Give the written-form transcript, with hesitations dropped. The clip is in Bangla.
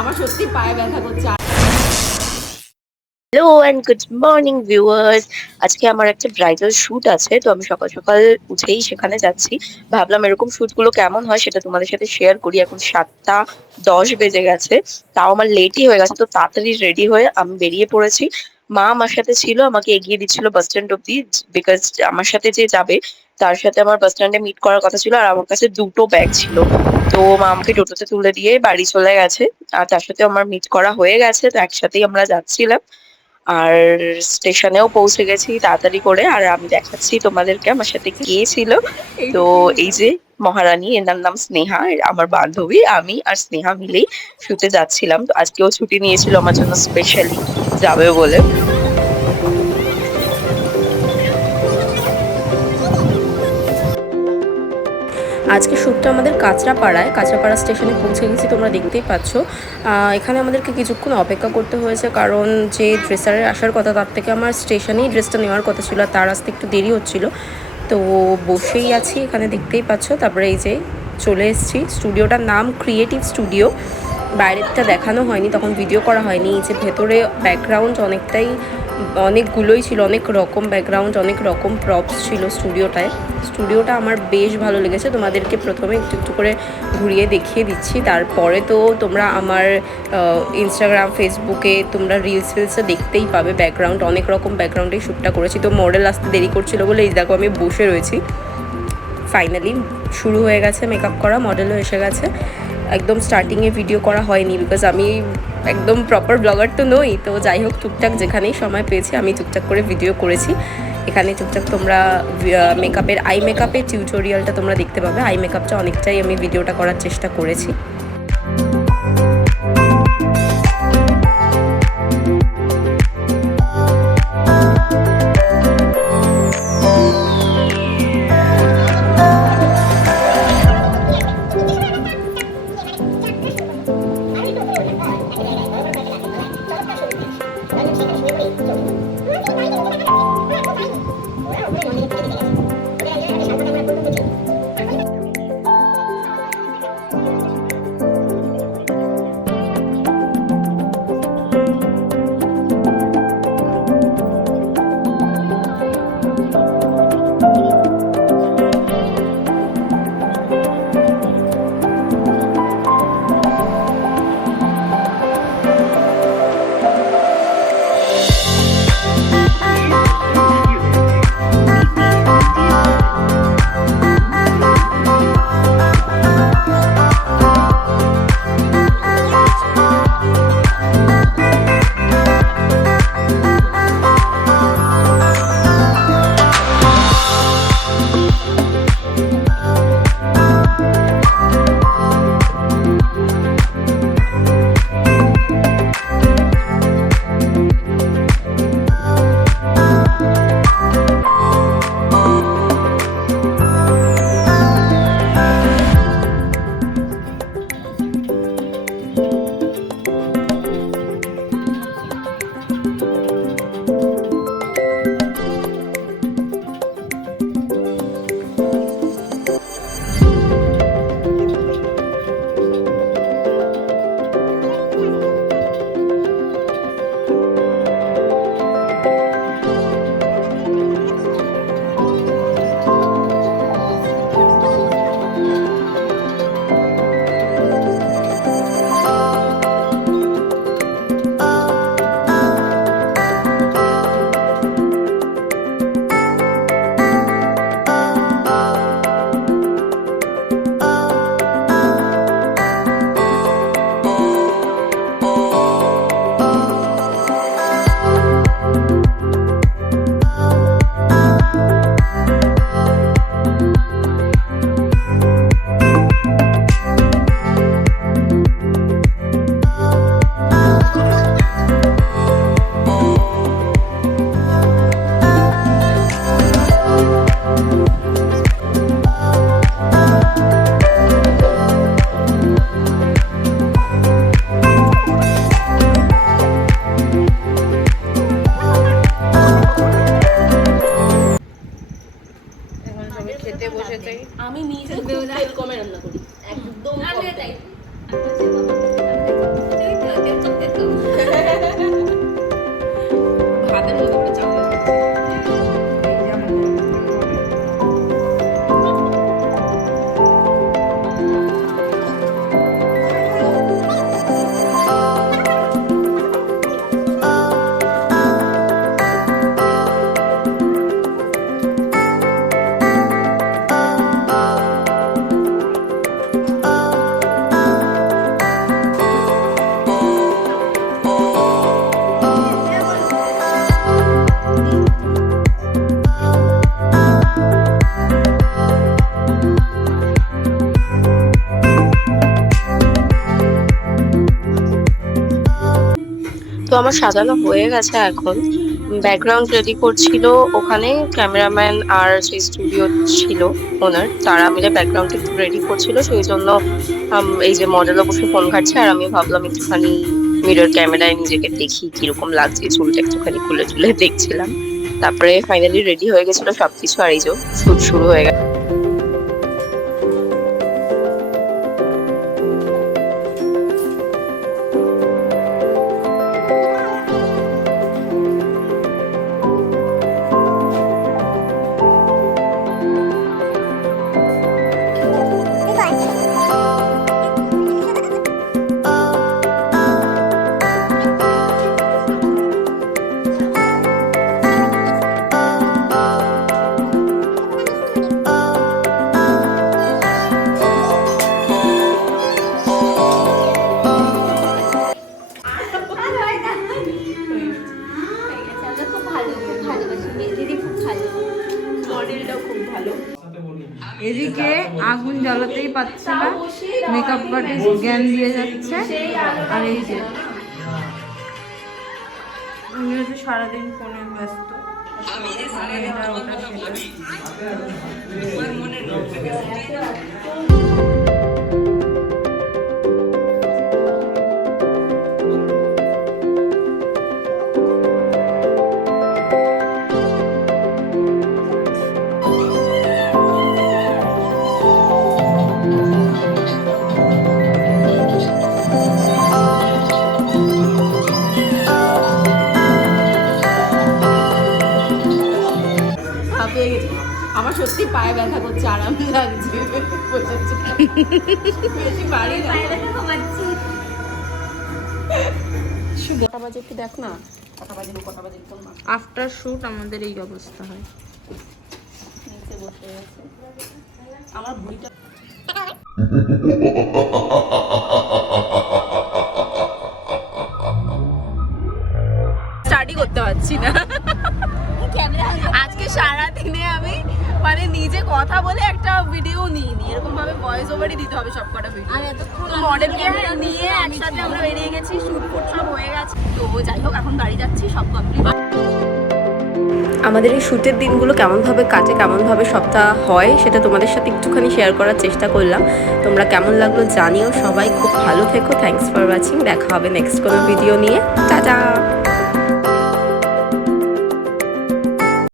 আমার সত্যি পায়ে ব্যথা করছে। Hello and good morning viewers. আজকে আমার একটা ব্রাইডাল শুট আছে, তো আমি সকাল সকাল উঠেই সেখানে যাচ্ছি। ভাবলাম এরকম শুট গুলো কেমন হয় সেটা তোমাদের সাথে শেয়ার করি। এখন 7:10 বেজে গেছে, তাও আমার লেটই হয়ে গেছে, তো তাড়াতাড়ি রেডি হয়ে আমি বেরিয়ে পড়েছি। মা আমার সাথে ছিল, আমাকে এগিয়ে দিচ্ছিল বাস স্ট্যান্ড অব্দি, বিকজ আমার সাথে যে যাবে তার সাথে আমার বাস স্ট্যান্ডে মিট করার কথা ছিল, আর আমার কাছে দুটো ব্যাগ ছিল। তো মা আমাকে টোটোতে তুলে দিয়ে বাড়ি চলে গেছে, আর তার সাথে আমার মিট করা হয়ে গেছে, তো একসাথেই আমরা যাচ্ছিলাম। আর স্টেশনেও পৌঁছে গেছি তাড়াতাড়ি করে। আর আমি দেখাচ্ছি তোমাদেরকে আমার সাথে কে ছিল। তো এই যে মহারানী, এনার নাম স্নেহা, আমার বান্ধবী। আমি আর স্নেহা মিলেই শুতে যাচ্ছিলাম। তো আজকেও ছুটি নিয়েছিল আমার জন্য, স্পেশালি যাবে বলে। আজকে শ্যুটটা আমাদের কাঁচরাপাড়া স্টেশনে পৌঁছে গেছি, তোমরা দেখতেই পাচ্ছ। এখানে আমাদেরকে কিছুক্ষণ অপেক্ষা করতে হয়েছে, কারণ যে ড্রেসারের আসার কথা তার থেকে আমার স্টেশনেই ড্রেসটা নেওয়ার কথা ছিল, আর তার আসতে একটু দেরি হচ্ছিল। তো বসেই আছি এখানে, দেখতেই পাচ্ছ। তারপরে এই যে চলে এসেছি। স্টুডিওটার নাম ক্রিয়েটিভ স্টুডিও। বাইরেরটা দেখানো হয়নি, তখন ভিডিও করা হয়নি। এই যে ভেতরে ব্যাকগ্রাউন্ড অনেকগুলোই ছিল, অনেক রকম ব্যাকগ্রাউন্ড, অনেক রকম প্রপস ছিল স্টুডিওটা আমার বেশ ভালো লেগেছে। তোমাদেরকে প্রথমে একটু একটু করে ঘুরিয়ে দেখিয়ে দিচ্ছি, তারপরে তো তোমরা আমার ইনস্টাগ্রাম, ফেসবুকে তোমরা রিলসে দেখতেই পাবে। ব্যাকগ্রাউন্ড অনেক রকম ব্যাকগ্রাউন্ডেই শ্যুটটা করেছি। তো মডেল আসতে দেরি করছিল বলে এই দেখো আমি বসে রয়েছি। ফাইনালি শুরু হয়ে গেছে মেকআপ করা, মডেলও এসে গেছে। একদম স্টার্টিংয়ে ভিডিও করা হয়নি, বিকজ আমি একদম প্রপার ব্লগার তো নই। তো যাই হোক, টুকটাক যেখানেই সময় পেয়েছি আমি টুকটাক করে ভিডিও করেছি। এখানে টুকটাক তোমরা আই মেকআপের টিউটোরিয়ালটা তোমরা দেখতে পাবে। আই মেকআপটা অনেকটাই আমি ভিডিওটা করার চেষ্টা করেছি। আমি নিজে খুব তেল কমে রান্না করি, একদম কম তেল। ভাতের মধ্যে করে চাপ তো আমার সাজানো হয়ে গেছে এখন। ব্যাকগ্রাউন্ড রেডি করছিল ওখানে ক্যামেরাম্যান আর সেই স্টুডিও ছিল ওনার, তারা মিলে ব্যাকগ্রাউন্ড একটু রেডি করছিল, সেই জন্য এই যে মডেলও বসে ফোন ঘাটছে আর আমি ভাবলাম একটুখানি মিরর ক্যামেরায় নিজেকে দেখি কিরকম লাগছে, চুলটা একটুখানি খুলে খুলে দেখছিলাম। তারপরে ফাইনালি রেডি হয়ে গেছিল সবকিছু, আর এই যে শুট শুরু হয়ে গেছে। মডেলটাও খুব ভালো। এদিকে আগুন জ্বালাতেই পারছে না, মেকআপ আর্টিস্ট জ্ঞান দিয়ে যাচ্ছে। আর এই যে আমি হচ্ছে সারাদিন ফোনে ব্যস্ত, এটা ওটা সেটা। হাঁপিয়ে গেছি, আমার সত্যি পায়ে ব্যথা করছে, আরাম লাগছে, বেশি বাড়ি না। কটা বাজে একটু দেখ না, কটা বাজে কটা বাজে একদম না। আফটার শুট আমাদের এই অবস্থা হয়। নিচে বসে আছে আমার বুড়িটা। স্টাডি করতে পারছি না আজকে সারাদিনে আমি, মানে নিজে কথা বলে একটা ভিডিও নিইনি, এরকম ভাবে ভয়েস ওভারই দিতে হবে সব কটা ভিডিও। তো মডেলকে নিয়ে একসাথে আমরা বেরিয়ে গেছি, শুট ফুট সব হয়ে গেছে। তো যাই হোক, এখন গাড়ি যাচ্ছি, সব কমপ্লিট। আমাদের এই শ্যুটের দিনগুলো কেমনভাবে কাটে, কেমনভাবে সপ্তাহ হয়, সেটা তোমাদের সাথে একটুখানি শেয়ার করার চেষ্টা করলাম। তোমরা কেমন লাগলো জানিও। সবাই খুব ভালো থেকো। Thanks for watching. দেখা হবে নেক্সট কোনো ভিডিও নিয়ে। টাটা।